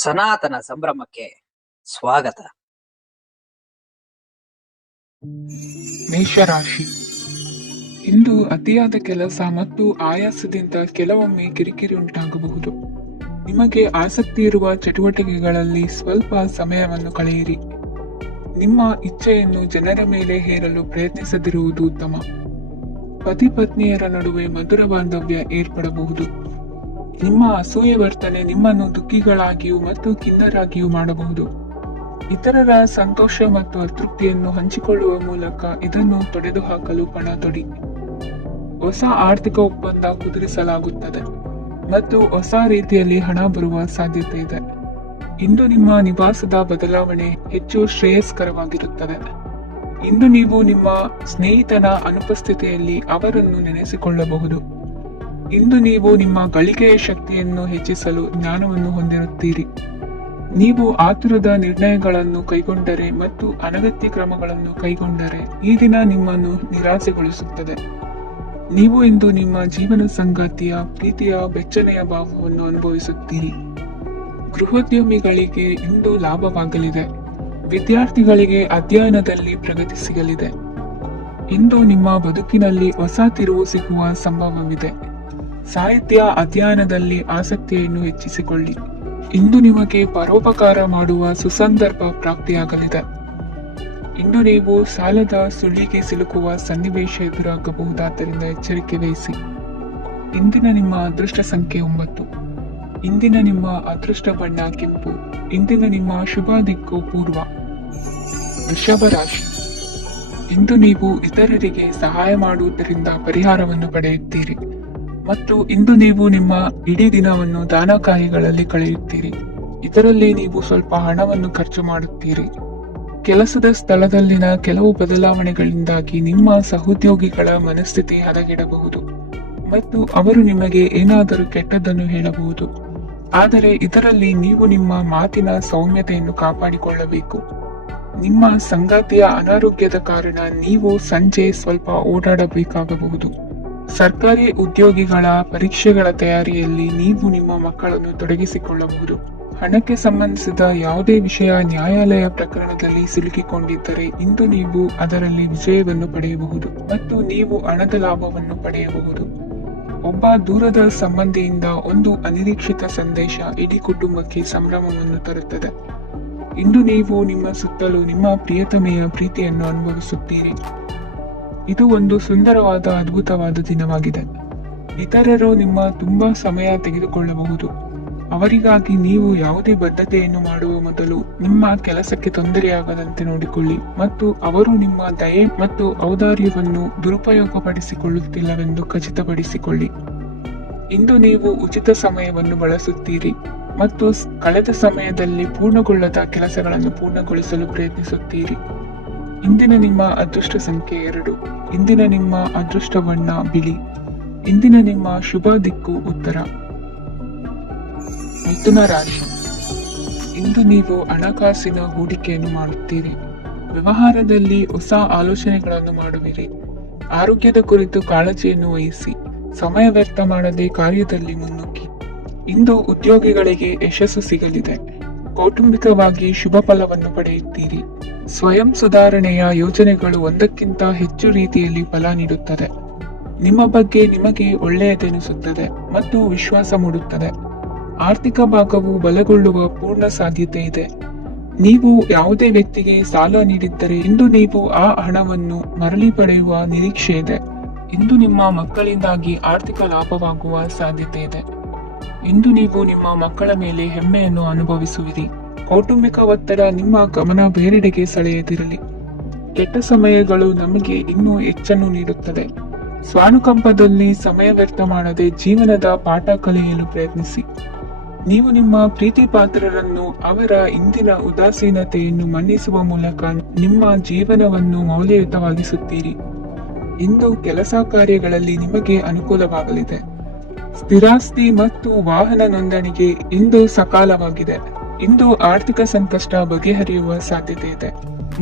ಸನಾತನ ಸಂಭ್ರಮಕ್ಕೆ ಸ್ವಾಗತ. ಮೇಷರಾಶಿ. ಇಂದು ಅತಿಯಾದ ಕೆಲಸ ಮತ್ತು ಆಯಾಸದಿಂದ ಕೆಲವೊಮ್ಮೆ ಕಿರಿಕಿರಿ ಉಂಟಾಗಬಹುದು. ನಿಮಗೆ ಆಸಕ್ತಿ ಇರುವ ಚಟುವಟಿಕೆಗಳಲ್ಲಿ ಸ್ವಲ್ಪ ಸಮಯವನ್ನು ಕಳೆಯಿರಿ. ನಿಮ್ಮ ಇಚ್ಛೆಯನ್ನು ಜನರ ಮೇಲೆ ಹೇರಲು ಪ್ರಯತ್ನಿಸದಿರುವುದು ಉತ್ತಮ. ಪತಿ ಪತ್ನಿಯರ ನಡುವೆ ಮಧುರ ಬಾಂಧವ್ಯ ಏರ್ಪಡಬಹುದು. ನಿಮ್ಮ ಅಸೂಯೆ ವರ್ತನೆ ನಿಮ್ಮನ್ನು ದುಃಖಿಗಳಾಗಿಯೂ ಮತ್ತು ಖಿನ್ನರಾಗಿಯೂ ಮಾಡಬಹುದು. ಇತರರ ಸಂತೋಷ ಮತ್ತು ಅತೃಪ್ತಿಯನ್ನು ಹಂಚಿಕೊಳ್ಳುವ ಮೂಲಕ ಇದನ್ನು ತೊಡೆದುಹಾಕಲು ಪಣ ತೊಡಿ. ಹೊಸ ಆರ್ಥಿಕ ಒಪ್ಪಂದ ಕುದುರಿಸಲಾಗುತ್ತದೆ ಮತ್ತು ಹೊಸ ರೀತಿಯಲ್ಲಿ ಹಣ ಬರುವ ಸಾಧ್ಯತೆ ಇದೆ. ಇಂದು ನಿಮ್ಮ ನಿವಾಸದ ಬದಲಾವಣೆ ಹೆಚ್ಚು ಶ್ರೇಯಸ್ಕರವಾಗಿರುತ್ತದೆ. ಇಂದು ನೀವು ನಿಮ್ಮ ಸ್ನೇಹಿತನ ಅನುಪಸ್ಥಿತಿಯಲ್ಲಿ ಅವರನ್ನು ನೆನೆಸಿಕೊಳ್ಳಬಹುದು. ಇಂದು ನೀವು ನಿಮ್ಮ ಗಳಿಕೆಯ ಶಕ್ತಿಯನ್ನು ಹೆಚ್ಚಿಸಲು ಜ್ಞಾನವನ್ನು ಹೊಂದಿರುತ್ತೀರಿ. ನೀವು ಆತುರದ ನಿರ್ಣಯಗಳನ್ನು ಕೈಗೊಂಡರೆ ಮತ್ತು ಅನಗತ್ಯ ಕ್ರಮಗಳನ್ನು ಕೈಗೊಂಡರೆ ಈ ದಿನ ನಿಮ್ಮನ್ನು ನಿರಾಸೆಗೊಳಿಸುತ್ತದೆ. ನೀವು ಇಂದು ನಿಮ್ಮ ಜೀವನ ಸಂಗಾತಿಯ ಪ್ರೀತಿಯ ಬೆಚ್ಚನೆಯ ಭಾವವನ್ನು ಅನುಭವಿಸುತ್ತೀರಿ. ಗೃಹೋದ್ಯಮಿಗಳಿಗೆ ಇಂದು ಲಾಭವಾಗಲಿದೆ. ವಿದ್ಯಾರ್ಥಿಗಳಿಗೆ ಅಧ್ಯಯನದಲ್ಲಿ ಪ್ರಗತಿ ಸಿಗಲಿದೆ. ಇಂದು ನಿಮ್ಮ ಬದುಕಿನಲ್ಲಿ ಹೊಸ ತಿರುವು ಸಿಗುವ ಸಂಭವವಿದೆ. ಸಾಹಿತ್ಯ ಅಧ್ಯಯನದಲ್ಲಿ ಆಸಕ್ತಿಯನ್ನು ಹೆಚ್ಚಿಸಿಕೊಳ್ಳಿ. ಇಂದು ನಿಮಗೆ ಪರೋಪಕಾರ ಮಾಡುವ ಸುಸಂದರ್ಭ ಪ್ರಾಪ್ತಿಯಾಗಲಿದೆ. ಇಂದು ನೀವು ಸಾಲದ ಸುಳಿಗೆ ಸಿಲುಕುವ ಸನ್ನಿವೇಶ ಎದುರಾಗಬಹುದಾದ್ದರಿಂದ ಎಚ್ಚರಿಕೆ ವಹಿಸಿ. ಇಂದಿನ ನಿಮ್ಮ ಅದೃಷ್ಟ ಸಂಖ್ಯೆ 9. ಇಂದಿನ ನಿಮ್ಮ ಅದೃಷ್ಟ ಬಣ್ಣ ಕೆಂಪು. ಇಂದಿನ ನಿಮ್ಮ ಶುಭ ದಿಕ್ಕು ಪೂರ್ವ. ವೃಷಭ ರಾಶಿ. ಇಂದು ನೀವು ಇತರರಿಗೆ ಸಹಾಯ ಮಾಡುವುದರಿಂದ ಪರಿಹಾರವನ್ನು ಪಡೆಯುತ್ತೀರಿ ಮತ್ತು ಇಂದು ನೀವು ನಿಮ್ಮ ಇಡೀ ದಿನವನ್ನು ದಾನ ಕಾರ್ಯಗಳಲ್ಲಿ ಕಳೆಯುತ್ತೀರಿ. ಇದರಲ್ಲಿ ನೀವು ಸ್ವಲ್ಪ ಹಣವನ್ನು ಖರ್ಚು ಮಾಡುತ್ತೀರಿ. ಕೆಲಸದ ಸ್ಥಳದಲ್ಲಿನ ಕೆಲವು ಬದಲಾವಣೆಗಳಿಂದಾಗಿ ನಿಮ್ಮ ಸಹೋದ್ಯೋಗಿಗಳ ಮನಸ್ಥಿತಿ ಹದಗೆಡಬಹುದು ಮತ್ತು ಅವರು ನಿಮಗೆ ಏನಾದರೂ ಕೆಟ್ಟದ್ದನ್ನು ಹೇಳಬಹುದು. ಆದರೆ ಇದರಲ್ಲಿ ನೀವು ನಿಮ್ಮ ಮಾತಿನ ಸೌಮ್ಯತೆಯನ್ನು ಕಾಪಾಡಿಕೊಳ್ಳಬೇಕು. ನಿಮ್ಮ ಸಂಗಾತಿಯ ಅನಾರೋಗ್ಯದ ಕಾರಣ ನೀವು ಸಂಜೆ ಸ್ವಲ್ಪ ಓಡಾಡಬೇಕಾಗಬಹುದು. ಸರ್ಕಾರಿ ಉದ್ಯೋಗಿಗಳ ಪರೀಕ್ಷೆಗಳ ತಯಾರಿಯಲ್ಲಿ ನೀವು ನಿಮ್ಮ ಮಕ್ಕಳನ್ನು ತೊಡಗಿಸಿಕೊಳ್ಳಬಹುದು. ಹಣಕ್ಕೆ ಸಂಬಂಧಿಸಿದ ಯಾವುದೇ ವಿಷಯ ನ್ಯಾಯಾಲಯ ಪ್ರಕರಣದಲ್ಲಿ ಸಿಲುಕಿಕೊಂಡಿದ್ದರೆ ಇಂದು ನೀವು ಅದರಲ್ಲಿ ವಿಜಯವನ್ನು ಪಡೆಯಬಹುದು ಮತ್ತು ನೀವು ಹಣದ ಲಾಭವನ್ನು ಪಡೆಯಬಹುದು. ಒಬ್ಬ ದೂರದ ಸಂಬಂಧಿಯಿಂದ ಒಂದು ಅನಿರೀಕ್ಷಿತ ಸಂದೇಶ ಇಡೀ ಕುಟುಂಬಕ್ಕೆ ಸಂಭ್ರಮವನ್ನು ತರುತ್ತದೆ. ಇಂದು ನೀವು ನಿಮ್ಮ ಸುತ್ತಲೂ ನಿಮ್ಮ ಪ್ರಿಯತಮೆಯ ಪ್ರೀತಿಯನ್ನು ಅನುಭವಿಸುತ್ತೀರಿ. ಇದು ಒಂದು ಸುಂದರವಾದ ಅದ್ಭುತವಾದ ದಿನವಾಗಿದೆ. ಇತರರು ನಿಮ್ಮ ತುಂಬಾ ಸಮಯ ತೆಗೆದುಕೊಳ್ಳಬಹುದು. ಅವರಿಗಾಗಿ ನೀವು ಯಾವುದೇ ಬದ್ಧತೆಯನ್ನು ಮಾಡುವ ಮೊದಲು ನಿಮ್ಮ ಕೆಲಸಕ್ಕೆ ತೊಂದರೆಯಾಗದಂತೆ ನೋಡಿಕೊಳ್ಳಿ ಮತ್ತು ಅವರು ನಿಮ್ಮ ದಯೆ ಮತ್ತು ಔದಾರ್ಯವನ್ನು ದುರುಪಯೋಗಪಡಿಸಿಕೊಳ್ಳುತ್ತಿಲ್ಲವೆಂದು ಖಚಿತಪಡಿಸಿಕೊಳ್ಳಿ. ಇಂದು ನೀವು ಉಚಿತ ಸಮಯವನ್ನು ಬಳಸುತ್ತೀರಿ ಮತ್ತು ಕಳೆದ ಸಮಯದಲ್ಲಿ ಪೂರ್ಣಗೊಳ್ಳದ ಕೆಲಸಗಳನ್ನು ಪೂರ್ಣಗೊಳಿಸಲು ಪ್ರಯತ್ನಿಸುತ್ತೀರಿ. ಇಂದಿನ ನಿಮ್ಮ ಅದೃಷ್ಟ ಸಂಖ್ಯೆ 2. ಇಂದಿನ ನಿಮ್ಮ ಅದೃಷ್ಟ ಬಣ್ಣ ಬಿಳಿ. ಇಂದಿನ ನಿಮ್ಮ ಶುಭ ದಿಕ್ಕು ಉತ್ತರ. ಮಿಥುನ ರಾಶಿ. ಇಂದು ನೀವು ಹಣಕಾಸಿನ ಹೂಡಿಕೆಯನ್ನು ಮಾಡುತ್ತೀರಿ. ವ್ಯವಹಾರದಲ್ಲಿ ಹೊಸ ಆಲೋಚನೆಗಳನ್ನು ಮಾಡುವಿರಿ. ಆರೋಗ್ಯದ ಕುರಿತು ಕಾಳಜಿಯನ್ನು ವಹಿಸಿ. ಸಮಯ ವ್ಯರ್ಥ ಮಾಡದೆ ಕಾರ್ಯದಲ್ಲಿ ಮುನ್ನುಗ್ಗಿ. ಇಂದು ಉದ್ಯೋಗಿಗಳಿಗೆ ಯಶಸ್ಸು ಸಿಗಲಿದೆ. ಕೌಟುಂಬಿಕವಾಗಿ ಶುಭ ಫಲವನ್ನು ಪಡೆಯುತ್ತೀರಿ. ಸ್ವಯಂ ಸುಧಾರಣೆಯ ಯೋಜನೆಗಳು ಒಂದಕ್ಕಿಂತ ಹೆಚ್ಚು ರೀತಿಯಲ್ಲಿ ಫಲ ನೀಡುತ್ತದೆ. ನಿಮ್ಮ ಬಗ್ಗೆ ನಿಮಗೆ ಒಳ್ಳೆಯದೆನಿಸುತ್ತದೆ ಮತ್ತು ವಿಶ್ವಾಸ ಮೂಡುತ್ತದೆ. ಆರ್ಥಿಕ ಭಾಗವು ಬಲಗೊಳ್ಳುವ ಪೂರ್ಣ ಸಾಧ್ಯತೆ ಇದೆ. ನೀವು ಯಾವುದೇ ವ್ಯಕ್ತಿಗೆ ಸಾಲ ನೀಡಿದ್ದರೆ ಇಂದು ನೀವು ಆ ಹಣವನ್ನು ಮರಳಿ ಪಡೆಯುವ ನಿರೀಕ್ಷೆ ಇದೆ. ಇಂದು ನಿಮ್ಮ ಮಕ್ಕಳಿಂದಾಗಿ ಆರ್ಥಿಕ ಲಾಭವಾಗುವ ಸಾಧ್ಯತೆ ಇದೆ. ಇಂದು ನೀವು ನಿಮ್ಮ ಮಕ್ಕಳ ಮೇಲೆ ಹೆಮ್ಮೆಯನ್ನು ಅನುಭವಿಸುವಿರಿ. ಕೌಟುಂಬಿಕ ಒತ್ತಡ ನಿಮ್ಮ ಗಮನ ಬೇರೆಡೆಗೆ ಸೆಳೆಯದಿರಲಿ. ಕೆಟ್ಟ ಸಮಯಗಳು ನಮಗೆ ಇನ್ನೂ ಹೆಚ್ಚನ್ನು ನೀಡುತ್ತದೆ. ಸ್ವಾನುಕಂಪದಲ್ಲಿ ಸಮಯ ವ್ಯರ್ಥ ಮಾಡದೆ ಜೀವನದ ಪಾಠ ಕಲಿಯಲು ಪ್ರಯತ್ನಿಸಿ. ನೀವು ನಿಮ್ಮ ಪ್ರೀತಿ ಪಾತ್ರರನ್ನು ಅವರ ಇಂದಿನ ಉದಾಸೀನತೆಯನ್ನು ಮನ್ನಿಸುವ ಮೂಲಕ ನಿಮ್ಮ ಜೀವನವನ್ನು ಮೌಲ್ಯಯುತವಾಗಿಸುತ್ತೀರಿ. ಇಂದು ಕೆಲಸ ಕಾರ್ಯಗಳಲ್ಲಿ ನಿಮಗೆ ಅನುಕೂಲವಾಗಲಿದೆ. ಸ್ಥಿರಾಸ್ತಿ ಮತ್ತು ವಾಹನ ನೋಂದಣಿಗೆ ಇಂದು ಸಕಾಲವಾಗಿದೆ. ಇಂದು ಆರ್ಥಿಕ ಸಂಕಷ್ಟ ಬಗೆಹರಿಯುವ ಸಾಧ್ಯತೆ ಇದೆ.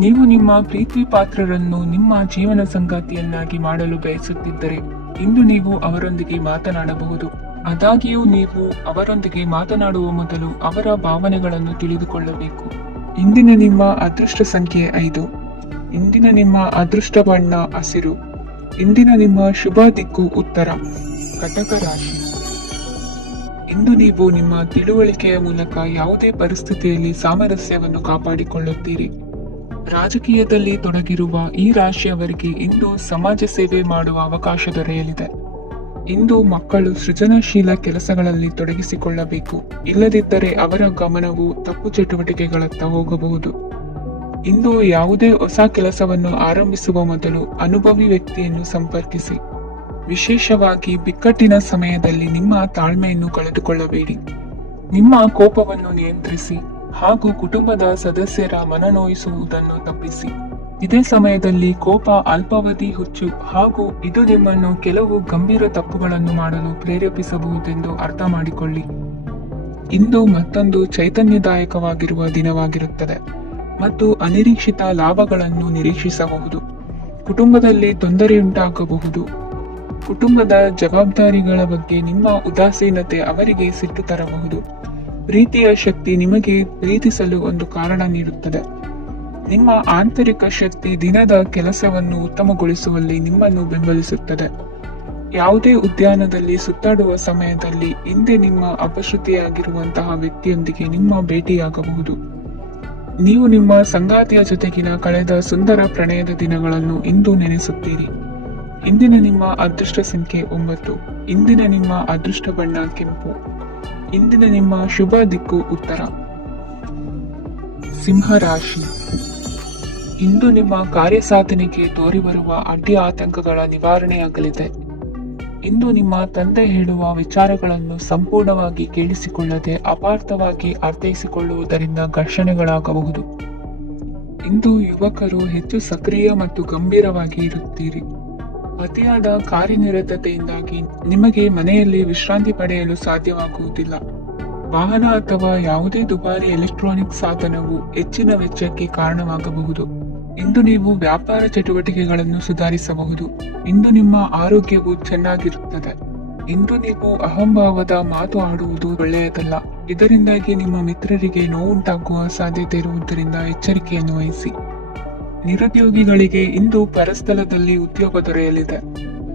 ನೀವು ನಿಮ್ಮ ಪ್ರೀತಿ ಪಾತ್ರರನ್ನು ನಿಮ್ಮ ಜೀವನ ಸಂಗಾತಿಯನ್ನಾಗಿ ಮಾಡಲು ಬಯಸುತ್ತಿದ್ದರೆ ಇಂದು ನೀವು ಅವರೊಂದಿಗೆ ಮಾತನಾಡಬಹುದು. ಆದಾಗ್ಯೂ ನೀವು ಅವರೊಂದಿಗೆ ಮಾತನಾಡುವ ಮೊದಲು ಅವರ ಭಾವನೆಗಳನ್ನು ತಿಳಿದುಕೊಳ್ಳಬೇಕು. ಇಂದಿನ ನಿಮ್ಮ ಅದೃಷ್ಟ ಸಂಖ್ಯೆ 5. ಇಂದಿನ ನಿಮ್ಮ ಅದೃಷ್ಟ ಬಣ್ಣ ಹಸಿರು. ಇಂದಿನ ನಿಮ್ಮ ಶುಭ ದಿಕ್ಕು ಉತ್ತರ. ಕಟಕ ರಾಶಿ. ಇಂದು ನೀವು ನಿಮ್ಮ ತಿಳುವಳಿಕೆಯ ಮೂಲಕ ಯಾವುದೇ ಪರಿಸ್ಥಿತಿಯಲ್ಲಿ ಸಾಮರಸ್ಯವನ್ನು ಕಾಪಾಡಿಕೊಳ್ಳುತ್ತೀರಿ. ರಾಜಕೀಯದಲ್ಲಿ ತೊಡಗಿರುವ ಈ ರಾಶಿಯವರಿಗೆ ಇಂದು ಸಮಾಜ ಸೇವೆ ಮಾಡುವ ಅವಕಾಶ ದೊರೆಯಲಿದೆ. ಇಂದು ಮಕ್ಕಳು ಸೃಜನಶೀಲ ಕೆಲಸಗಳಲ್ಲಿ ತೊಡಗಿಸಿಕೊಳ್ಳಬೇಕು, ಇಲ್ಲದಿದ್ದರೆ ಅವರ ಗಮನವು ತಪ್ಪು ಚಟುವಟಿಕೆಗಳತ್ತ ಹೋಗಬಹುದು. ಇಂದು ಯಾವುದೇ ಹೊಸ ಕೆಲಸವನ್ನು ಆರಂಭಿಸುವ ಮೊದಲು ಅನುಭವಿ ವ್ಯಕ್ತಿಯನ್ನು ಸಂಪರ್ಕಿಸಿ. ವಿಶೇಷವಾಗಿ ಬಿಕ್ಕಟ್ಟಿನ ಸಮಯದಲ್ಲಿ ನಿಮ್ಮ ತಾಳ್ಮೆಯನ್ನು ಕಳೆದುಕೊಳ್ಳಬೇಡಿ. ನಿಮ್ಮ ಕೋಪವನ್ನು ನಿಯಂತ್ರಿಸಿ ಹಾಗೂ ಕುಟುಂಬದ ಸದಸ್ಯರ ಮನನೋಯಿಸುವುದನ್ನು ತಪ್ಪಿಸಿ. ಇದೇ ಸಮಯದಲ್ಲಿ ಕೋಪ ಅಲ್ಪಾವಧಿ ಹುಚ್ಚು ಹಾಗೂ ಇದು ನಿಮ್ಮನ್ನು ಕೆಲವು ಗಂಭೀರ ತಪ್ಪುಗಳನ್ನು ಮಾಡಲು ಪ್ರೇರೇಪಿಸಬಹುದೆಂದು ಅರ್ಥ ಮಾಡಿಕೊಳ್ಳಿ. ಇಂದು ಮತ್ತೊಂದು ಚೈತನ್ಯದಾಯಕವಾಗಿರುವ ದಿನವಾಗಿರುತ್ತದೆ ಮತ್ತು ಅನಿರೀಕ್ಷಿತ ಲಾಭಗಳನ್ನು ನಿರೀಕ್ಷಿಸಬಹುದು. ಕುಟುಂಬದಲ್ಲಿ ತೊಂದರೆಯುಂಟಾಗಬಹುದು. ಕುಟುಂಬದ ಜವಾಬ್ದಾರಿಗಳ ಬಗ್ಗೆ ನಿಮ್ಮ ಉದಾಸೀನತೆ ಅವರಿಗೆ ಸಿಟ್ಟು ತರಬಹುದು. ಪ್ರೀತಿಯ ಶಕ್ತಿ ನಿಮಗೆ ಪ್ರೀತಿಸಲು ಒಂದು ಕಾರಣ ನೀಡುತ್ತದೆ. ನಿಮ್ಮ ಆಂತರಿಕ ಶಕ್ತಿ ದಿನದ ಕೆಲಸವನ್ನು ಉತ್ತಮಗೊಳಿಸುವಲ್ಲಿ ನಿಮ್ಮನ್ನು ಬೆಂಬಲಿಸುತ್ತದೆ. ಯಾವುದೇ ಉದ್ಯಾನದಲ್ಲಿ ಸುತ್ತಾಡುವ ಸಮಯದಲ್ಲಿ ಹಿಂದೆ ನಿಮ್ಮ ಅಪಶ್ರುತಿಯಾಗಿರುವಂತಹ ವ್ಯಕ್ತಿಯೊಂದಿಗೆ ನಿಮ್ಮ ಭೇಟಿಯಾಗಬಹುದು. ನೀವು ನಿಮ್ಮ ಸಂಗಾತಿಯ ಜೊತೆಗಿನ ಕಳೆದ ಸುಂದರ ಪ್ರಣಯದ ದಿನಗಳನ್ನು ಇಂದು ನೆನೆಸುತ್ತೀರಿ. ಇಂದಿನ ನಿಮ್ಮ ಅದೃಷ್ಟ ಸಂಖ್ಯೆ 9. ಇಂದಿನ ನಿಮ್ಮ ಅದೃಷ್ಟ ಬಣ್ಣ ಕೆಂಪು. ಇಂದಿನ ನಿಮ್ಮ ಶುಭ ದಿಕ್ಕು ಉತ್ತರ. ಸಿಂಹ ರಾಶಿ. ಇಂದು ನಿಮ್ಮ ಕಾರ್ಯಸಾಧನೆಗೆ ತೋರಿಬರುವ ಅಡ್ಡಿ ಆತಂಕಗಳ ನಿವಾರಣೆಯಾಗಲಿದೆ. ಇಂದು ನಿಮ್ಮ ತಂದೆ ಹೇಳುವ ವಿಚಾರಗಳನ್ನು ಸಂಪೂರ್ಣವಾಗಿ ಕೇಳಿಸಿಕೊಳ್ಳದೆ ಅಪಾರ್ಥವಾಗಿ ಅರ್ಥೈಸಿಕೊಳ್ಳುವುದರಿಂದ ಘರ್ಷಣೆಗಳಾಗಬಹುದು. ಇಂದು ಯುವಕರು ಹೆಚ್ಚು ಸಕ್ರಿಯ ಮತ್ತು ಗಂಭೀರವಾಗಿ ಇರುತ್ತೀರಿ. ಅತಿಯಾದ ಕಾರ್ಯನಿರತತೆಯಿಂದಾಗಿ ನಿಮಗೆ ಮನೆಯಲ್ಲಿ ವಿಶ್ರಾಂತಿ ಪಡೆಯಲು ಸಾಧ್ಯವಾಗುವುದಿಲ್ಲ. ವಾಹನ ಅಥವಾ ಯಾವುದೇ ದುಬಾರಿ ಎಲೆಕ್ಟ್ರಾನಿಕ್ ಸಾಧನವು ಹೆಚ್ಚಿನ ವೆಚ್ಚಕ್ಕೆ ಕಾರಣವಾಗಬಹುದು. ಇಂದು ನೀವು ವ್ಯಾಪಾರ ಚಟುವಟಿಕೆಗಳನ್ನು ಸುಧಾರಿಸಬಹುದು. ಇಂದು ನಿಮ್ಮ ಆರೋಗ್ಯವು ಚೆನ್ನಾಗಿರುತ್ತದೆ. ಇಂದು ನೀವು ಅಹಂಭಾವದ ಮಾತು ಆಡುವುದು ಒಳ್ಳೆಯದಲ್ಲ. ಇದರಿಂದಾಗಿ ನಿಮ್ಮ ಮಿತ್ರರಿಗೆ ನೋವುಂಟಾಗುವ ಸಾಧ್ಯತೆ ಇರುವುದರಿಂದ ಎಚ್ಚರಿಕೆಯನ್ನು ವಹಿಸಿ. ನಿರುದ್ಯೋಗಿಗಳಿಗೆ ಇಂದು ಪರಸ್ಥಳದಲ್ಲಿ ಉದ್ಯೋಗ ದೊರೆಯಲಿದೆ.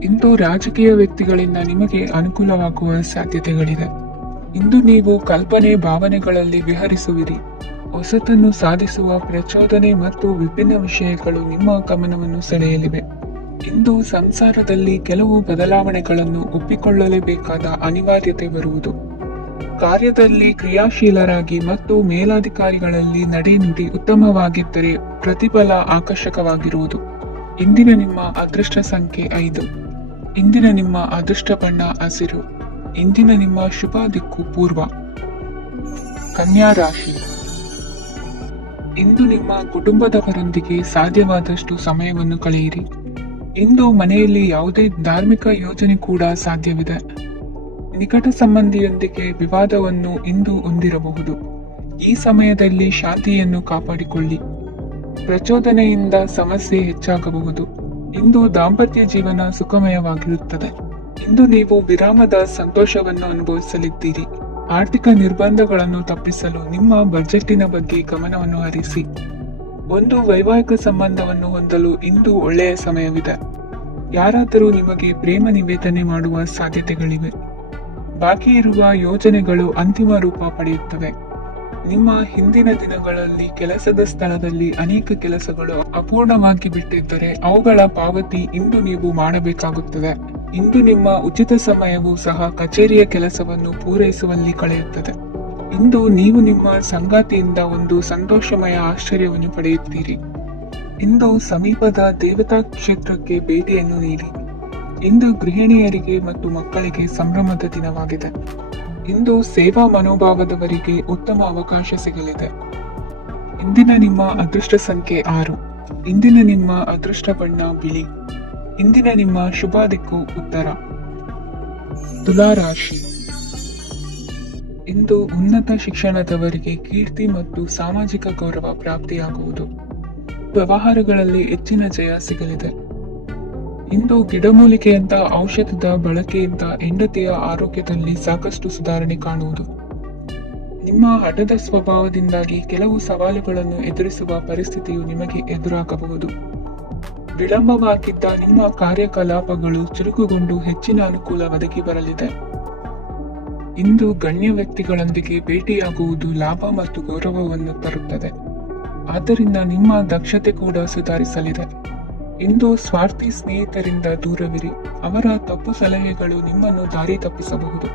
ಇಂದು ರಾಜಕೀಯ ವ್ಯಕ್ತಿಗಳಿಂದ ನಿಮಗೆ ಅನುಕೂಲವಾಗುವ ಸಾಧ್ಯತೆಗಳಿದೆ. ಇಂದು ನೀವು ಕಲ್ಪನೆ ಭಾವನೆಗಳಲ್ಲಿ ವಿಹರಿಸುವಿರಿ. ಹೊಸತನ್ನು ಸಾಧಿಸುವ ಪ್ರಚೋದನೆ ಮತ್ತು ವಿಭಿನ್ನ ವಿಷಯಗಳು ನಿಮ್ಮ ಗಮನವನ್ನು ಸೆಳೆಯಲಿವೆ. ಇಂದು ಸಂಸಾರದಲ್ಲಿ ಕೆಲವು ಬದಲಾವಣೆಗಳನ್ನು ಒಪ್ಪಿಕೊಳ್ಳಲೇಬೇಕಾದ ಅನಿವಾರ್ಯತೆ ಬರುವುದು. ಕಾರ್ಯದಲ್ಲಿ ಕ್ರಿಯಾಶೀಲರಾಗಿ ಮತ್ತು ಮೇಲಾಧಿಕಾರಿಗಳಲ್ಲಿ ನಡೆನುಡಿ ಉತ್ತಮವಾಗಿದ್ದರೆ ಪ್ರತಿಫಲ ಆಕರ್ಷಕವಾಗಿರುವುದು. ಇಂದಿನ ನಿಮ್ಮ ಅದೃಷ್ಟ ಸಂಖ್ಯೆ 5. ಇಂದಿನ ನಿಮ್ಮ ಅದೃಷ್ಟ ಬಣ್ಣ ಹಸಿರು. ಇಂದಿನ ನಿಮ್ಮ ಶುಭ ದಿಕ್ಕು ಪೂರ್ವ. ಕನ್ಯಾ ರಾಶಿ. ಇಂದು ನಿಮ್ಮ ಕುಟುಂಬದವರೊಂದಿಗೆ ಸಾಧ್ಯವಾದಷ್ಟು ಸಮಯವನ್ನು ಕಳೆಯಿರಿ. ಇಂದು ಮನೆಯಲ್ಲಿ ಯಾವುದೇ ಧಾರ್ಮಿಕ ಯೋಜನೆ ಕೂಡ ಸಾಧ್ಯವಿದೆ. ನಿಕಟ ಸಂಬಂಧಿಯೊಂದಿಗೆ ವಿವಾದವನ್ನು ಇಂದು ಹೊಂದಿರಬಹುದು. ಈ ಸಮಯದಲ್ಲಿ ಶಾಂತಿಯನ್ನು ಕಾಪಾಡಿಕೊಳ್ಳಿ. ಪ್ರಚೋದನೆಯಿಂದ ಸಮಸ್ಯೆ ಹೆಚ್ಚಾಗಬಹುದು. ಇಂದು ದಾಂಪತ್ಯ ಜೀವನ ಸುಖಮಯವಾಗಿರುತ್ತದೆ. ಇಂದು ನೀವು ವಿರಾಮದ ಸಂತೋಷವನ್ನು ಅನುಭವಿಸಲಿದ್ದೀರಿ. ಆರ್ಥಿಕ ನಿರ್ಬಂಧಗಳನ್ನು ತಪ್ಪಿಸಲು ನಿಮ್ಮ ಬಜೆಟ್ಟಿನ ಬಗ್ಗೆ ಗಮನವನ್ನು ಹರಿಸಿ. ಒಂದು ವೈವಾಹಿಕ ಸಂಬಂಧವನ್ನು ಹೊಂದಲು ಇಂದು ಒಳ್ಳೆಯ ಸಮಯವಿದೆ. ಯಾರಾದರೂ ನಿಮಗೆ ಪ್ರೇಮ ನಿವೇದನೆ ಮಾಡುವ ಸಾಧ್ಯತೆಗಳಿವೆ. ಬಾಕಿ ಇರುವ ಯೋಜನೆಗಳು ಅಂತಿಮ ರೂಪ ಪಡೆಯುತ್ತವೆ. ನಿಮ್ಮ ಹಿಂದಿನ ದಿನಗಳಲ್ಲಿ ಕೆಲಸದ ಸ್ಥಳದಲ್ಲಿ ಅನೇಕ ಕೆಲಸಗಳು ಅಪೂರ್ಣವಾಗಿ ಬಿಟ್ಟಿದ್ದರೆ ಅವುಗಳ ಪಾವತಿ ಇಂದು ನೀವು ಮಾಡಬೇಕಾಗುತ್ತದೆ. ಇಂದು ನಿಮ್ಮ ಉಚಿತ ಸಮಯವೂ ಸಹ ಕಚೇರಿಯ ಕೆಲಸವನ್ನು ಪೂರೈಸುವಲ್ಲಿ ಕಳೆಯುತ್ತದೆ. ಇಂದು ನೀವು ನಿಮ್ಮ ಸಂಗಾತಿಯಿಂದ ಒಂದು ಸಂತೋಷಮಯ ಆಶ್ಚರ್ಯವನ್ನು ಪಡೆಯುತ್ತೀರಿ. ಇಂದು ಸಮೀಪದ ದೇವತಾ ಕ್ಷೇತ್ರಕ್ಕೆ ಭೇಟಿಯನ್ನು ನೀಡಿ. ಇಂದು ಗೃಹಿಣಿಯರಿಗೆ ಮತ್ತು ಮಕ್ಕಳಿಗೆ ಸಂಭ್ರಮದ ದಿನವಾಗಿದೆ. ಇಂದು ಸೇವಾ ಮನೋಭಾವದವರಿಗೆ ಉತ್ತಮ ಅವಕಾಶ ಸಿಗಲಿದೆ. ಇಂದಿನ ನಿಮ್ಮ ಅದೃಷ್ಟ ಸಂಖ್ಯೆ 6. ಇಂದಿನ ನಿಮ್ಮ ಅದೃಷ್ಟ ಬಣ್ಣ ಬಿಳಿ. ಇಂದಿನ ನಿಮ್ಮ ಶುಭ ದಿಕ್ಕು ಉತ್ತರ. ತುಲಾ ರಾಶಿ. ಇಂದು ಉನ್ನತ ಶಿಕ್ಷಣದವರಿಗೆ ಕೀರ್ತಿ ಮತ್ತು ಸಾಮಾಜಿಕ ಗೌರವ ಪ್ರಾಪ್ತಿಯಾಗುವುದು. ವ್ಯವಹಾರಗಳಲ್ಲಿ ಹೆಚ್ಚಿನ ಜಯ ಸಿಗಲಿದೆ. ಇಂದು ಗಿಡಮೂಲಿಕೆಯಂತ ಔಷಧದ ಬಳಕೆಯಿಂದ ಹೆಂಡತಿಯ ಆರೋಗ್ಯದಲ್ಲಿ ಸಾಕಷ್ಟು ಸುಧಾರಣೆ ಕಾಣುವುದು. ನಿಮ್ಮ ಹಠದ ಸ್ವಭಾವದಿಂದಾಗಿ ಕೆಲವು ಸವಾಲುಗಳನ್ನು ಎದುರಿಸುವ ಪರಿಸ್ಥಿತಿಯು ನಿಮಗೆ ಎದುರಾಗಬಹುದು. ವಿಳಂಬವಾಗಿದ್ದ ನಿಮ್ಮ ಕಾರ್ಯಕಲಾಪಗಳು ಚುರುಕುಗೊಂಡು ಹೆಚ್ಚಿನ ಅನುಕೂಲ ಒದಗಿ ಬರಲಿದೆ. ಇಂದು ಗಣ್ಯ ವ್ಯಕ್ತಿಗಳೊಂದಿಗೆ ಭೇಟಿಯಾಗುವುದು ಲಾಭ ಮತ್ತು ಗೌರವವನ್ನು ತರುತ್ತದೆ. ಆದ್ದರಿಂದ ನಿಮ್ಮ ದಕ್ಷತೆ ಕೂಡ ಸುಧಾರಿಸಲಿದೆ. ಇಂದು ಸ್ವಾರ್ಥಿ ಸ್ನೇಹಿತರಿಂದ ದೂರವಿರಿ. ಅವರ ತಪ್ಪು ಸಲಹೆಗಳು ನಿಮ್ಮನ್ನು ದಾರಿ ತಪ್ಪಿಸಬಹುದು.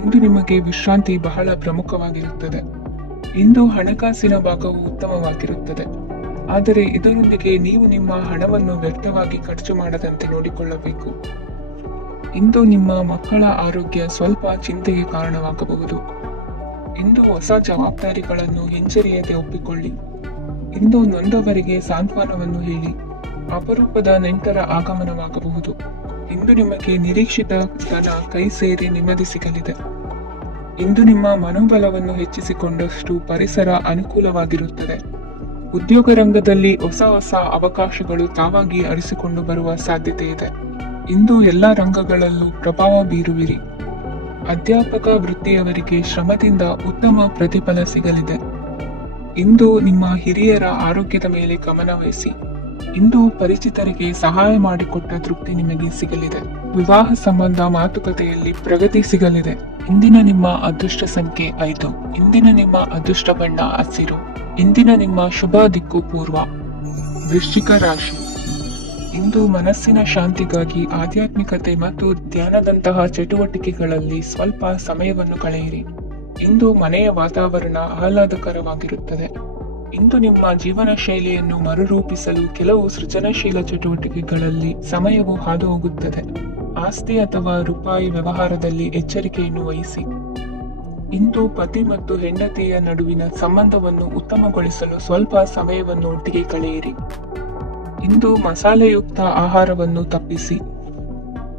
ಇಂದು ನಿಮಗೆ ವಿಶ್ರಾಂತಿ ಬಹಳ ಪ್ರಮುಖವಾಗಿರುತ್ತದೆ. ಇಂದು ಹಣಕಾಸಿನ ಭಾಗವು ಉತ್ತಮವಾಗಿರುತ್ತದೆ. ಆದರೆ ಇದರೊಂದಿಗೆ ನೀವು ನಿಮ್ಮ ಹಣವನ್ನು ವ್ಯರ್ಥವಾಗಿ ಖರ್ಚು ಮಾಡದಂತೆ ನೋಡಿಕೊಳ್ಳಬೇಕು. ಇಂದು ನಿಮ್ಮ ಮಕ್ಕಳ ಆರೋಗ್ಯ ಸ್ವಲ್ಪ ಚಿಂತೆಗೆ ಕಾರಣವಾಗಬಹುದು. ಇಂದು ಹೊಸ ಜವಾಬ್ದಾರಿಗಳನ್ನು ಹಿಂಜರಿಯದೆ ಒಪ್ಪಿಕೊಳ್ಳಿ. ಇಂದು ನೊಂದವರಿಗೆ ಸಾಂತ್ವನವನ್ನು ಹೇಳಿ. ಅಪರೂಪದ ನೆಂಟರ ಆಗಮನವಾಗಬಹುದು. ಇಂದು ನಿಮಗೆ ನಿರೀಕ್ಷಿತ ಧನ ಕೈ ಸೇರಿ ನೆಮ್ಮದಿ ಸಿಗಲಿದೆ. ಇಂದು ನಿಮ್ಮ ಮನೋಬಲವನ್ನು ಹೆಚ್ಚಿಸಿಕೊಂಡಷ್ಟು ಪರಿಸರ ಅನುಕೂಲವಾಗಿರುತ್ತದೆ. ಉದ್ಯೋಗ ರಂಗದಲ್ಲಿ ಹೊಸ ಹೊಸ ಅವಕಾಶಗಳು ತಾವಾಗಿ ಅರಿಸಿಕೊಂಡು ಬರುವ ಸಾಧ್ಯತೆ ಇದೆ. ಇಂದು ಎಲ್ಲ ರಂಗಗಳಲ್ಲೂ ಪ್ರಭಾವ ಬೀರುವಿರಿ. ಅಧ್ಯಾಪಕ ವೃತ್ತಿಯವರಿಗೆ ಶ್ರಮದಿಂದ ಉತ್ತಮ ಪ್ರತಿಫಲ ಸಿಗಲಿದೆ. ಇಂದು ನಿಮ್ಮ ಹಿರಿಯರ ಆರೋಗ್ಯದ ಮೇಲೆ ಗಮನ ವಹಿಸಿ. ಇಂದು ಪರಿಚಿತರಿಗೆ ಸಹಾಯ ಮಾಡಿಕೊಟ್ಟ ತೃಪ್ತಿ ನಿಮಗೆ ಸಿಗಲಿದೆ. ವಿವಾಹ ಸಂಬಂಧ ಮಾತುಕತೆಯಲ್ಲಿ ಪ್ರಗತಿ ಸಿಗಲಿದೆ. ಇಂದಿನ ನಿಮ್ಮ ಅದೃಷ್ಟ ಸಂಖ್ಯೆ 5. ಇಂದಿನ ನಿಮ್ಮ ಅದೃಷ್ಟ ಬಣ್ಣ ಹಸಿರು. ಇಂದಿನ ನಿಮ್ಮ ಶುಭ ದಿಕ್ಕು ಪೂರ್ವ. ವೃಶ್ಚಿಕ ರಾಶಿ. ಇಂದು ಮನಸ್ಸಿನ ಶಾಂತಿಗಾಗಿ ಆಧ್ಯಾತ್ಮಿಕತೆ ಮತ್ತು ಧ್ಯಾನದಂತಹ ಚಟುವಟಿಕೆಗಳಲ್ಲಿ ಸ್ವಲ್ಪ ಸಮಯವನ್ನು ಕಳೆಯಿರಿ. ಇಂದು ಮನೆಯ ವಾತಾವರಣ ಆಹ್ಲಾದಕರವಾಗಿರುತ್ತದೆ. ಇಂದು ನಿಮ್ಮ ಜೀವನ ಶೈಲಿಯನ್ನು ಮರುರೂಪಿಸಲು ಕೆಲವು ಸೃಜನಶೀಲ ಚಟುವಟಿಕೆಗಳಲ್ಲಿ ಸಮಯವು ಹಾದು ಹೋಗುತ್ತದೆ. ಆಸ್ತಿ ಅಥವಾ ರೂಪಾಯಿ ವ್ಯವಹಾರದಲ್ಲಿ ಎಚ್ಚರಿಕೆಯನ್ನು ವಹಿಸಿ. ಇಂದು ಪತಿ ಮತ್ತು ಹೆಂಡತಿಯ ನಡುವಿನ ಸಂಬಂಧವನ್ನು ಉತ್ತಮಗೊಳಿಸಲು ಸ್ವಲ್ಪ ಸಮಯವನ್ನು ಒಟ್ಟಿಗೆ ಕಳೆಯಿರಿ. ಇಂದು ಮಸಾಲೆಯುಕ್ತ ಆಹಾರವನ್ನು ತಪ್ಪಿಸಿ.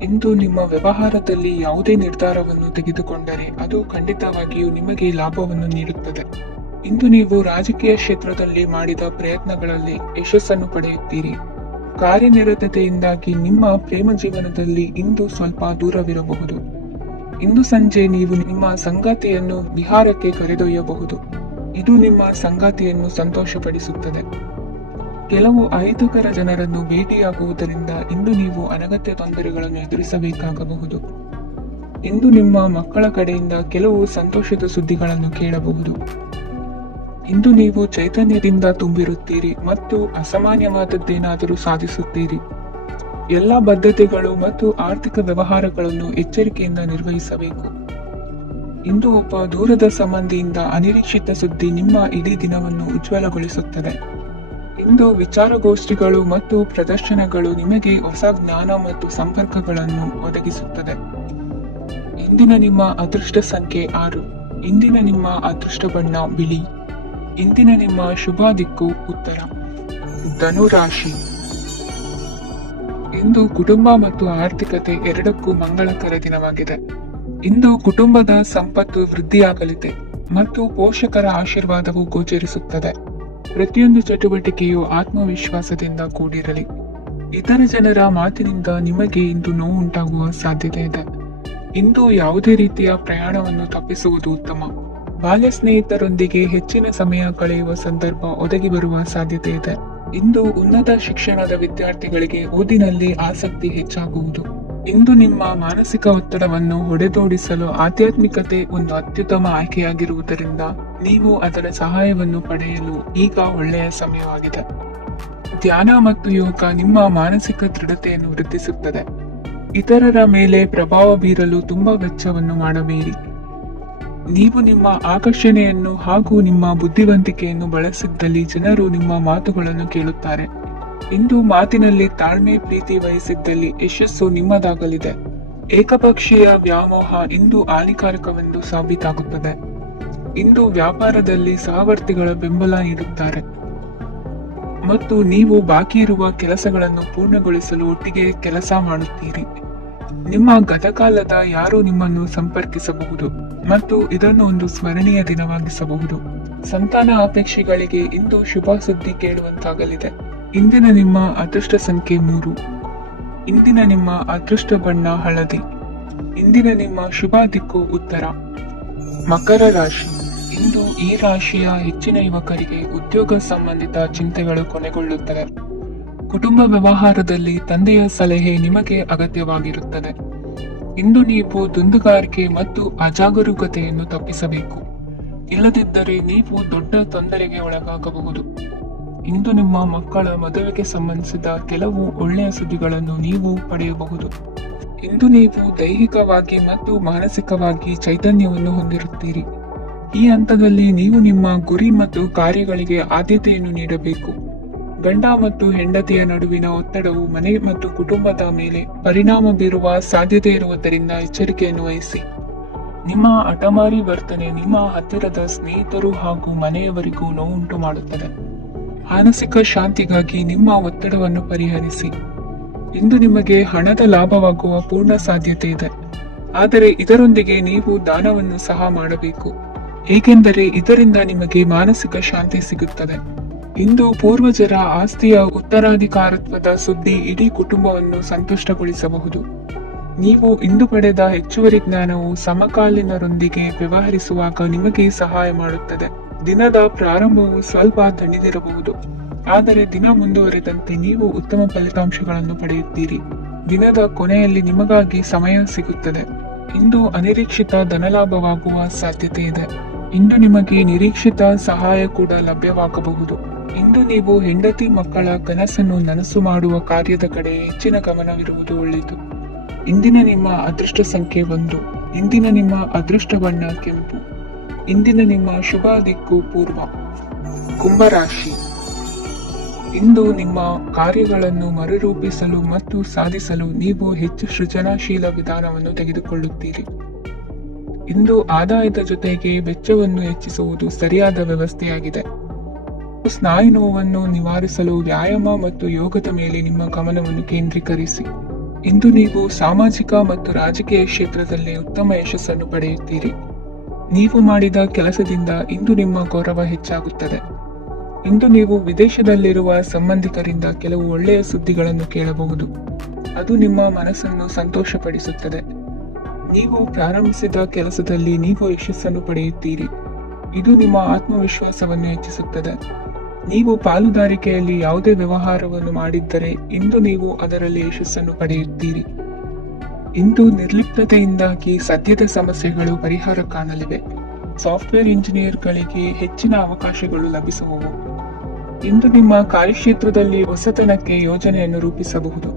ಇಂದು ನಿಮ್ಮ ವ್ಯವಹಾರದಲ್ಲಿ ಯಾವುದೇ ನಿರ್ಧಾರವನ್ನು ತೆಗೆದುಕೊಂಡರೆ ಅದು ಖಂಡಿತವಾಗಿಯೂ ನಿಮಗೆ ಲಾಭವನ್ನು ನೀಡುತ್ತದೆ. ಇಂದು ನೀವು ರಾಜಕೀಯ ಕ್ಷೇತ್ರದಲ್ಲಿ ಮಾಡಿದ ಪ್ರಯತ್ನಗಳಲ್ಲಿ ಯಶಸ್ಸನ್ನು ಪಡೆಯುತ್ತೀರಿ. ಕಾರ್ಯನಿರತತೆಯಿಂದಾಗಿ ನಿಮ್ಮ ಪ್ರೇಮ ಜೀವನದಲ್ಲಿ ಇಂದು ಸ್ವಲ್ಪ ದೂರವಿರಬಹುದು. ಇಂದು ಸಂಜೆ ನೀವು ನಿಮ್ಮ ಸಂಗಾತಿಯನ್ನು ವಿಹಾರಕ್ಕೆ ಕರೆದೊಯ್ಯಬಹುದು. ಇದು ನಿಮ್ಮ ಸಂಗಾತಿಯನ್ನು ಸಂತೋಷಪಡಿಸುತ್ತದೆ. ಕೆಲವು ಅಹಿತಕರ ಜನರನ್ನು ಭೇಟಿಯಾಗುವುದರಿಂದ ಇಂದು ನೀವು ಅನಗತ್ಯ ತೊಂದರೆಗಳನ್ನು ಎದುರಿಸಬೇಕಾಗಬಹುದು. ಇಂದು ನಿಮ್ಮ ಮಕ್ಕಳ ಕಡೆಯಿಂದ ಕೆಲವು ಸಂತೋಷದ ಸುದ್ದಿಗಳನ್ನು ಕೇಳಬಹುದು. ಇಂದು ನೀವು ಚೈತನ್ಯದಿಂದ ತುಂಬಿರುತ್ತೀರಿ ಮತ್ತು ಅಸಾಮಾನ್ಯವಾದದ್ದೇನಾದರೂ ಸಾಧಿಸುತ್ತೀರಿ. ಎಲ್ಲ ಬದ್ಧತೆಗಳು ಮತ್ತು ಆರ್ಥಿಕ ವ್ಯವಹಾರಗಳನ್ನು ಎಚ್ಚರಿಕೆಯಿಂದ ನಿರ್ವಹಿಸಬೇಕು. ಇಂದು ಒಬ್ಬ ದೂರದ ಸಂಬಂಧಿಯಿಂದ ಅನಿರೀಕ್ಷಿತ ಸುದ್ದಿ ನಿಮ್ಮ ಇಡೀ ದಿನವನ್ನು ಉಜ್ವಲಗೊಳಿಸುತ್ತದೆ. ಇಂದು ವಿಚಾರಗೋಷ್ಠಿಗಳು ಮತ್ತು ಪ್ರದರ್ಶನಗಳು ನಿಮಗೆ ಹೊಸ ಜ್ಞಾನ ಮತ್ತು ಸಂಪರ್ಕಗಳನ್ನು ಒದಗಿಸುತ್ತದೆ. ಇಂದಿನ ನಿಮ್ಮ ಅದೃಷ್ಟ ಸಂಖ್ಯೆ 6. ಇಂದಿನ ನಿಮ್ಮ ಅದೃಷ್ಟ ಬಣ್ಣ ಬಿಳಿ. ಇಂದಿನ ನಿಮ್ಮ ಶುಭ ದಿಕ್ಕು ಉತ್ತರ. ಧನುರಾಶಿ. ಇಂದು ಕುಟುಂಬ ಮತ್ತು ಆರ್ಥಿಕತೆ ಎರಡಕ್ಕೂ ಮಂಗಳಕರ ದಿನವಾಗಿದೆ. ಇಂದು ಕುಟುಂಬದ ಸಂಪತ್ತು ವೃದ್ಧಿಯಾಗಲಿದೆ ಮತ್ತು ಪೋಷಕರ ಆಶೀರ್ವಾದವು ಗೋಚರಿಸುತ್ತದೆ. ಪ್ರತಿಯೊಂದು ಚಟುವಟಿಕೆಯು ಆತ್ಮವಿಶ್ವಾಸದಿಂದ ಕೂಡಿರಲಿ. ಇತರ ಜನರ ಮಾತಿನಿಂದ ನಿಮಗೆ ಇಂದು ನೋವು ಉಂಟಾಗುವ ಸಾಧ್ಯತೆ ಇದೆ. ಇಂದು ಯಾವುದೇ ರೀತಿಯ ಪ್ರಯಾಣವನ್ನು ತಪ್ಪಿಸುವುದು ಉತ್ತಮ. ಬಾಲ್ಯ ಸ್ನೇಹಿತರೊಂದಿಗೆ ಹೆಚ್ಚಿನ ಸಮಯ ಕಳೆಯುವ ಸಂದರ್ಭ ಒದಗಿ ಬರುವ ಸಾಧ್ಯತೆ ಇದೆ. ಇಂದು ಉನ್ನತ ಶಿಕ್ಷಣದ ವಿದ್ಯಾರ್ಥಿಗಳಿಗೆ ಓದಿನಲ್ಲಿ ಆಸಕ್ತಿ ಹೆಚ್ಚಾಗುವುದು. ಇಂದು ನಿಮ್ಮ ಮಾನಸಿಕ ಒತ್ತಡವನ್ನು ಹೊಡೆದೋಡಿಸಲು ಆಧ್ಯಾತ್ಮಿಕತೆ ಒಂದು ಅತ್ಯುತ್ತಮ ಆಯ್ಕೆಯಾಗಿರುವುದರಿಂದ ನೀವು ಅದರ ಸಹಾಯವನ್ನು ಪಡೆಯಲು ಈಗ ಒಳ್ಳೆಯ ಸಮಯವಾಗಿದೆ. ಧ್ಯಾನ ಮತ್ತು ಯೋಗ ನಿಮ್ಮ ಮಾನಸಿಕ ದೃಢತೆಯನ್ನು ವೃದ್ಧಿಸುತ್ತದೆ. ಇತರರ ಮೇಲೆ ಪ್ರಭಾವ ಬೀರಲು ತುಂಬಾ ವೆಚ್ಚವನ್ನು ಮಾಡಬೇಡಿ. ನೀವು ನಿಮ್ಮ ಆಕರ್ಷಣೆಯನ್ನು ಹಾಗೂ ನಿಮ್ಮ ಬುದ್ಧಿವಂತಿಕೆಯನ್ನು ಬಳಸಿದ್ದಲ್ಲಿ ಜನರು ನಿಮ್ಮ ಮಾತುಗಳನ್ನು ಕೇಳುತ್ತಾರೆ. ಇಂದು ಮಾತಿನಲ್ಲಿ ತಾಳ್ಮೆ ಪ್ರೀತಿ ವಹಿಸಿದ್ದಲ್ಲಿ ಯಶಸ್ಸು ನಿಮ್ಮದಾಗಲಿದೆ. ಏಕಪಕ್ಷೀಯ ವ್ಯಾಮೋಹ ಇಂದು ಹಾನಿಕಾರಕವೆಂದು ಸಾಬೀತಾಗುತ್ತದೆ. ಇಂದು ವ್ಯಾಪಾರದಲ್ಲಿ ಸಹವರ್ತಿಗಳ ಬೆಂಬಲ ನೀಡುತ್ತಾರೆ ಮತ್ತು ನೀವು ಬಾಕಿ ಇರುವ ಕೆಲಸಗಳನ್ನು ಪೂರ್ಣಗೊಳಿಸಲು ಒಟ್ಟಿಗೆ ಕೆಲಸ ಮಾಡುತ್ತೀರಿ. ನಿಮ್ಮ ಗತಕಾಲದ ಯಾರು ನಿಮ್ಮನ್ನು ಸಂಪರ್ಕಿಸಬಹುದು ಮತ್ತು ಇದನ್ನು ಒಂದು ಸ್ಮರಣೀಯ ದಿನವಾಗಿಸಬಹುದು. ಸಂತಾನ ಅಪೇಕ್ಷೆಗಳಿಗೆ ಇಂದು ಶುಭ ಸುದ್ದಿ ಕೇಳುವಂತಾಗಲಿದೆ. ಇಂದಿನ ನಿಮ್ಮ ಅದೃಷ್ಟ ಸಂಖ್ಯೆ 3. ಇಂದಿನ ನಿಮ್ಮ ಅದೃಷ್ಟ ಬಣ್ಣ ಹಳದಿ. ಇಂದಿನ ನಿಮ್ಮ ಶುಭ ದಿಕ್ಕು ಉತ್ತರ. ಮಕರ ರಾಶಿ. ಇಂದು ಈ ರಾಶಿಯ ಹೆಚ್ಚಿನ ಯುವಕರಿಗೆ ಉದ್ಯೋಗ ಸಂಬಂಧಿತ ಚಿಂತೆಗಳು ಕೊನೆಗೊಳ್ಳುತ್ತವೆ. ಕುಟುಂಬ ವ್ಯವಹಾರದಲ್ಲಿ ತಂದೆಯ ಸಲಹೆ ನಿಮಗೆ ಅಗತ್ಯವಾಗಿರುತ್ತದೆ. ಇಂದು ನೀವು ದುಂದುಗಾರಿಕೆ ಮತ್ತು ಅಜಾಗರೂಕತೆಯನ್ನು ತಪ್ಪಿಸಬೇಕು. ಇಲ್ಲದಿದ್ದರೆ ನೀವು ದೊಡ್ಡ ತೊಂದರೆಗೆ ಒಳಗಾಗಬಹುದು. ಇಂದು ನಿಮ್ಮ ಮಕ್ಕಳ ಮದುವೆಗೆ ಸಂಬಂಧಿಸಿದ ಕೆಲವು ಒಳ್ಳೆಯ ಸುದ್ದಿಗಳನ್ನು ನೀವು ಪಡೆಯಬಹುದು. ಇಂದು ನೀವು ದೈಹಿಕವಾಗಿ ಮತ್ತು ಮಾನಸಿಕವಾಗಿ ಚೈತನ್ಯವನ್ನು ಹೊಂದಿರುತ್ತೀರಿ. ಈ ಹಂತದಲ್ಲಿ ನೀವು ನಿಮ್ಮ ಗುರಿ ಮತ್ತು ಕಾರ್ಯಗಳಿಗೆ ಆದ್ಯತೆಯನ್ನು ನೀಡಬೇಕು. ಗಂಡ ಮತ್ತು ಹೆಂಡತಿಯ ನಡುವಿನ ಒತ್ತಡವು ಮನೆ ಮತ್ತು ಕುಟುಂಬದ ಮೇಲೆ ಪರಿಣಾಮ ಬೀರುವ ಸಾಧ್ಯತೆ ಇರುವುದರಿಂದ ಎಚ್ಚರಿಕೆಯನ್ನು ವಹಿಸಿ. ನಿಮ್ಮ ಹಠಮಾರಿ ವರ್ತನೆ ನಿಮ್ಮ ಹತ್ತಿರದ ಸ್ನೇಹಿತರು ಹಾಗೂ ಮನೆಯವರಿಗೂ ನೋವುಂಟು ಮಾಡುತ್ತದೆ. ಮಾನಸಿಕ ಶಾಂತಿಗಾಗಿ ನಿಮ್ಮ ಒತ್ತಡವನ್ನು ಪರಿಹರಿಸಿ. ಇಂದು ನಿಮಗೆ ಹಣದ ಲಾಭವಾಗುವ ಪೂರ್ಣ ಸಾಧ್ಯತೆ ಇದೆ. ಆದರೆ ಇದರೊಂದಿಗೆ ನೀವು ದಾನವನ್ನು ಸಹ ಮಾಡಬೇಕು, ಏಕೆಂದರೆ ಇದರಿಂದ ನಿಮಗೆ ಮಾನಸಿಕ ಶಾಂತಿ ಸಿಗುತ್ತದೆ. ಇಂದು ಪೂರ್ವಜರ ಆಸ್ತಿಯ ಉತ್ತರಾಧಿಕಾರತ್ವದ ಸುದ್ದಿ ಇಡೀ ಕುಟುಂಬವನ್ನು ಸಂತುಷ್ಟಗೊಳಿಸಬಹುದು. ನೀವು ಇಂದು ಪಡೆದ ಹೆಚ್ಚುವರಿ ಜ್ಞಾನವು ಸಮಕಾಲೀನರೊಂದಿಗೆ ವ್ಯವಹರಿಸುವಾಗ ನಿಮಗೆ ಸಹಾಯ ಮಾಡುತ್ತದೆ. ದಿನದ ಪ್ರಾರಂಭವು ಸ್ವಲ್ಪ ದಣಿದಿರಬಹುದು, ಆದರೆ ದಿನ ಮುಂದುವರೆದಂತೆ ನೀವು ಉತ್ತಮ ಫಲಿತಾಂಶಗಳನ್ನು ಪಡೆಯುತ್ತೀರಿ. ದಿನದ ಕೊನೆಯಲ್ಲಿ ನಿಮಗಾಗಿ ಸಮಯ ಸಿಗುತ್ತದೆ. ಇಂದು ಅನಿರೀಕ್ಷಿತ ಧನಲಾಭವಾಗುವ ಸಾಧ್ಯತೆ ಇದೆ. ಇಂದು ನಿಮಗೆ ನಿರೀಕ್ಷಿತ ಸಹಾಯ ಕೂಡ ಲಭ್ಯವಾಗಬಹುದು. ಇಂದು ನೀವು ಹೆಂಡತಿ ಮಕ್ಕಳ ಕನಸನ್ನು ನನಸು ಮಾಡುವ ಕಾರ್ಯದ ಕಡೆ ಹೆಚ್ಚಿನ ಗಮನವಿರುವುದು ಒಳ್ಳೆಯದು. ಇಂದಿನ ನಿಮ್ಮ ಅದೃಷ್ಟ ಸಂಖ್ಯೆ 1. ಇಂದಿನ ನಿಮ್ಮ ಅದೃಷ್ಟ ಬಣ್ಣ ಕೆಂಪು. ಇಂದಿನ ನಿಮ್ಮ ಶುಭ ದಿಕ್ಕು ಪೂರ್ವ. ಕುಂಭರಾಶಿ. ಇಂದು ನಿಮ್ಮ ಕಾರ್ಯಗಳನ್ನು ಮರುರೂಪಿಸಲು ಮತ್ತು ಸಾಧಿಸಲು ನೀವು ಹೆಚ್ಚು ಸೃಜನಶೀಲ ವಿಧಾನವನ್ನು ತೆಗೆದುಕೊಳ್ಳುತ್ತೀರಿ. ಇಂದು ಆದಾಯದ ಜೊತೆಗೆ ವೆಚ್ಚವನ್ನು ಹೆಚ್ಚಿಸುವುದು ಸರಿಯಾದ ವ್ಯವಸ್ಥೆಯಾಗಿದೆ. ಸ್ನಾಯು ನೋವನ್ನು ನಿವಾರಿಸಲು ವ್ಯಾಯಾಮ ಮತ್ತು ಯೋಗದ ಮೇಲೆ ನಿಮ್ಮ ಗಮನವನ್ನು ಕೇಂದ್ರೀಕರಿಸಿ. ಇಂದು ನೀವು ಸಾಮಾಜಿಕ ಮತ್ತು ರಾಜಕೀಯ ಕ್ಷೇತ್ರದಲ್ಲಿ ಉತ್ತಮ ಯಶಸ್ಸನ್ನು ಪಡೆಯುತ್ತೀರಿ. ನೀವು ಮಾಡಿದ ಕೆಲಸದಿಂದ ಇಂದು ನಿಮ್ಮ ಗೌರವ ಹೆಚ್ಚಾಗುತ್ತದೆ. ಇಂದು ನೀವು ವಿದೇಶದಲ್ಲಿರುವ ಸಂಬಂಧಿಕರಿಂದ ಕೆಲವು ಒಳ್ಳೆಯ ಸುದ್ದಿಗಳನ್ನು ಕೇಳಬಹುದು. ಅದು ನಿಮ್ಮ ಮನಸ್ಸನ್ನು ಸಂತೋಷಪಡಿಸುತ್ತದೆ. ನೀವು ಪ್ರಾರಂಭಿಸಿದ ಕೆಲಸದಲ್ಲಿ ನೀವು ಯಶಸ್ಸನ್ನು ಪಡೆಯುತ್ತೀರಿ. ಇದು ನಿಮ್ಮ ಆತ್ಮವಿಶ್ವಾಸವನ್ನು ಹೆಚ್ಚಿಸುತ್ತದೆ. ನೀವು ಪಾಲುದಾರಿಕೆಯಲ್ಲಿ ಯಾವುದೇ ವ್ಯವಹಾರವನ್ನು ಮಾಡಿದ್ದರೆ ಇಂದು ನೀವು ಅದರಲ್ಲಿ ಯಶಸ್ಸನ್ನು ಪಡೆಯುತ್ತೀರಿ. ಇಂದು ನಿರ್ಲಿಪ್ತತೆಯಿಂದಾಗಿ ಸದ್ಯದ ಸಮಸ್ಯೆಗಳು ಪರಿಹಾರ ಕಾಣಲಿವೆ. ಸಾಫ್ಟ್ವೇರ್ ಇಂಜಿನಿಯರ್ಗಳಿಗೆ ಹೆಚ್ಚಿನ ಅವಕಾಶಗಳು ಲಭಿಸುವವು. ಇಂದು ನಿಮ್ಮ ಕಾರ್ಯಕ್ಷೇತ್ರದಲ್ಲಿ ಹೊಸತನಕ್ಕೆ ಯೋಜನೆಯನ್ನು ರೂಪಿಸಬಹುದು.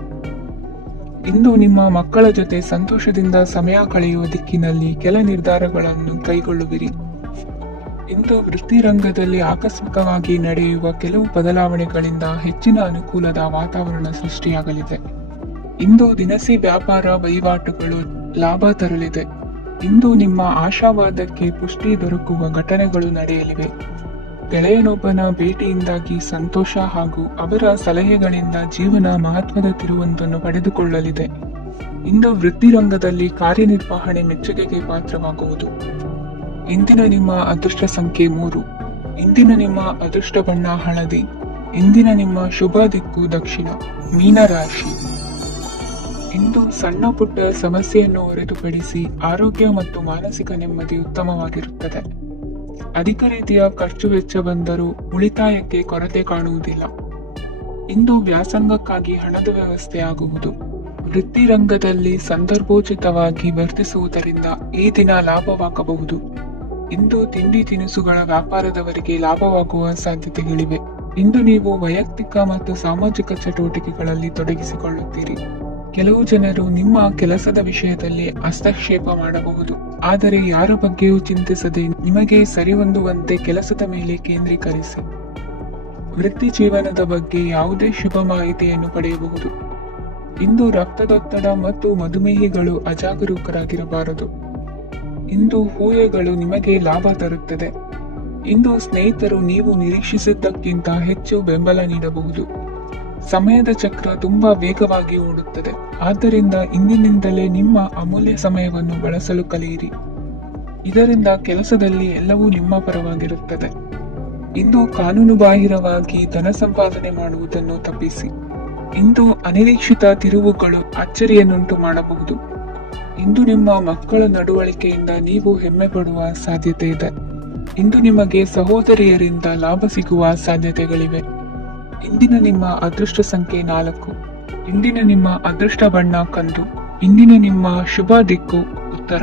ಇಂದು ನಿಮ್ಮ ಮಕ್ಕಳ ಜೊತೆ ಸಂತೋಷದಿಂದ ಸಮಯ ಕಳೆಯುವ ದಿಕ್ಕಿನಲ್ಲಿ ಕೆಲ ನಿರ್ಧಾರಗಳನ್ನು ಕೈಗೊಳ್ಳುವಿರಿ. ಇಂದು ವೃತ್ತಿರಂಗದಲ್ಲಿ ಆಕಸ್ಮಿಕವಾಗಿ ನಡೆಯುವ ಕೆಲವು ಬದಲಾವಣೆಗಳಿಂದ ಹೆಚ್ಚಿನ ಅನುಕೂಲದ ವಾತಾವರಣ ಸೃಷ್ಟಿಯಾಗಲಿದೆ. ಇಂದು ದಿನಸಿ ವ್ಯಾಪಾರ ವಹಿವಾಟುಗಳು ಲಾಭ ತರಲಿದೆ. ಇಂದು ನಿಮ್ಮ ಆಶಾವಾದಕ್ಕೆ ಪುಷ್ಟಿ ದೊರಕುವ ಘಟನೆಗಳು ನಡೆಯಲಿವೆ. ಗೆಳೆಯನೊಬ್ಬನ ಭೇಟಿಯಿಂದಾಗಿ ಸಂತೋಷ ಹಾಗೂ ಅವರ ಸಲಹೆಗಳಿಂದ ಜೀವನ ಮಹತ್ವದ ತಿರುವೊಂದನ್ನು ಪಡೆದುಕೊಳ್ಳಲಿದೆ. ಇಂದು ವೃತ್ತಿರಂಗದಲ್ಲಿ ಕಾರ್ಯನಿರ್ವಹಣೆ ಮೆಚ್ಚುಗೆಗೆ ಪಾತ್ರವಾಗುವುದು. ಇಂದಿನ ನಿಮ್ಮ ಅದೃಷ್ಟ ಸಂಖ್ಯೆ 3. ಇಂದಿನ ನಿಮ್ಮ ಅದೃಷ್ಟ ಬಣ್ಣ ಹಳದಿ. ಇಂದಿನ ನಿಮ್ಮ ಶುಭ ದಿಕ್ಕು ದಕ್ಷಿಣ. ಮೀನರಾಶಿ. ಇಂದು ಸಣ್ಣ ಪುಟ್ಟ ಸಮಸ್ಯೆಯನ್ನು ಹೊರತುಪಡಿಸಿ ಆರೋಗ್ಯ ಮತ್ತು ಮಾನಸಿಕ ನೆಮ್ಮದಿ ಉತ್ತಮವಾಗಿರುತ್ತದೆ. ಅಧಿಕ ರೀತಿಯ ಖರ್ಚು ವೆಚ್ಚ ಬಂದರೂ ಉಳಿತಾಯಕ್ಕೆ ಕೊರತೆ ಕಾಣುವುದಿಲ್ಲ. ಇಂದು ವ್ಯಾಸಂಗಕ್ಕಾಗಿ ಹಣದ ವ್ಯವಸ್ಥೆ ಆಗುವುದು. ವೃತ್ತಿರಂಗದಲ್ಲಿ ಸಂದರ್ಭೋಚಿತವಾಗಿ ವರ್ತಿಸುವುದರಿಂದ ಈ ದಿನ ಲಾಭವಾಗಬಹುದು. ಇಂದು ತಿಂಡಿ ತಿನಿಸುಗಳ ವ್ಯಾಪಾರದವರಿಗೆ ಲಾಭವಾಗುವ ಸಾಧ್ಯತೆಗಳಿವೆ. ಇಂದು ನೀವು ವೈಯಕ್ತಿಕ ಮತ್ತು ಸಾಮಾಜಿಕ ಚಟುವಟಿಕೆಗಳಲ್ಲಿ ತೊಡಗಿಸಿಕೊಳ್ಳುತ್ತೀರಿ. ಕೆಲವು ಜನರು ನಿಮ್ಮ ಕೆಲಸದ ವಿಷಯದಲ್ಲಿ ಹಸ್ತಕ್ಷೇಪ ಮಾಡಬಹುದು, ಆದರೆ ಯಾರ ಬಗ್ಗೆಯೂ ಚಿಂತಿಸದೆ ನಿಮಗೆ ಸರಿಹೊಂದುವಂತೆ ಕೆಲಸದ ಮೇಲೆ ಕೇಂದ್ರೀಕರಿಸಿ. ವೃತ್ತಿ ಜೀವನದ ಬಗ್ಗೆ ಯಾವುದೇ ಶುಭ ಮಾಹಿತಿಯನ್ನು ಪಡೆಯಬಹುದು. ಇಂದು ರಕ್ತದೊತ್ತಡ ಮತ್ತು ಮಧುಮೇಹಿಗಳು ಅಜಾಗರೂಕರಾಗಿರಬಾರದು. ಇಂದು ಊಹೆಗಳು ನಿಮಗೆ ಲಾಭ ತರುತ್ತದೆ. ಇಂದು ಸ್ನೇಹಿತರು ನೀವು ನಿರೀಕ್ಷಿಸಿದ್ದಕ್ಕಿಂತ ಹೆಚ್ಚು ಬೆಂಬಲ ನೀಡಬಹುದು. ಸಮಯದ ಚಕ್ರ ತುಂಬಾ ವೇಗವಾಗಿ ಓಡುತ್ತದೆ. ಆದ್ದರಿಂದ ಇಂದಿನಿಂದಲೇ ನಿಮ್ಮ ಅಮೂಲ್ಯ ಸಮಯವನ್ನು ಬಳಸಲು ಕಲಿಯಿರಿ. ಇದರಿಂದ ಕೆಲಸದಲ್ಲಿ ಎಲ್ಲವೂ ನಿಮ್ಮ ಪರವಾಗಿರುತ್ತದೆ. ಇಂದು ಕಾನೂನುಬಾಹಿರವಾಗಿ ಧನ ಸಂಪಾದನೆ ಮಾಡುವುದನ್ನು ತಪ್ಪಿಸಿ. ಇಂದು ಅನಿರೀಕ್ಷಿತ ತಿರುವುಗಳು ಅಚ್ಚರಿಯನ್ನುಂಟು ಮಾಡಬಹುದು. ಇಂದು ನಿಮ್ಮ ಮಕ್ಕಳ ನಡವಳಿಕೆಯಿಂದ ನೀವು ಹೆಮ್ಮೆ ಪಡುವ ಸಾಧ್ಯತೆ ಇದೆ. ಇಂದು ನಿಮಗೆ ಸಹೋದರಿಯರಿಂದ ಲಾಭ ಸಿಗುವ ಸಾಧ್ಯತೆಗಳಿವೆ. ಇಂದಿನ ನಿಮ್ಮ ಅದೃಷ್ಟ ಸಂಖ್ಯೆ 4. ಇಂದಿನ ನಿಮ್ಮ ಅದೃಷ್ಟ ಬಣ್ಣ ಕಂದು. ಇಂದಿನ ನಿಮ್ಮ ಶುಭ ದಿಕ್ಕು ಉತ್ತರ.